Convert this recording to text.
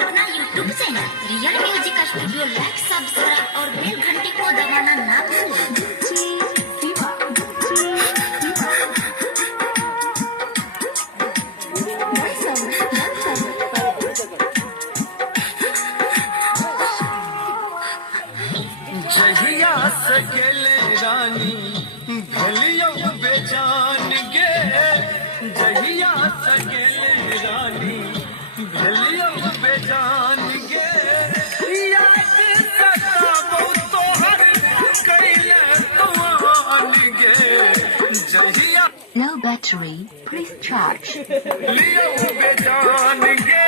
अपना YouTube channel real music studio like subscribe और bell घंटी को दबाना ना भूलें। जहिया सकेले रानी भलियो बेजान गे, जहिया सकेले रानी भलियो बेजान गे, याद सताबो तोहर कैले तुमान गे, जहिया Low battery, please charge. लियो बेजान गे।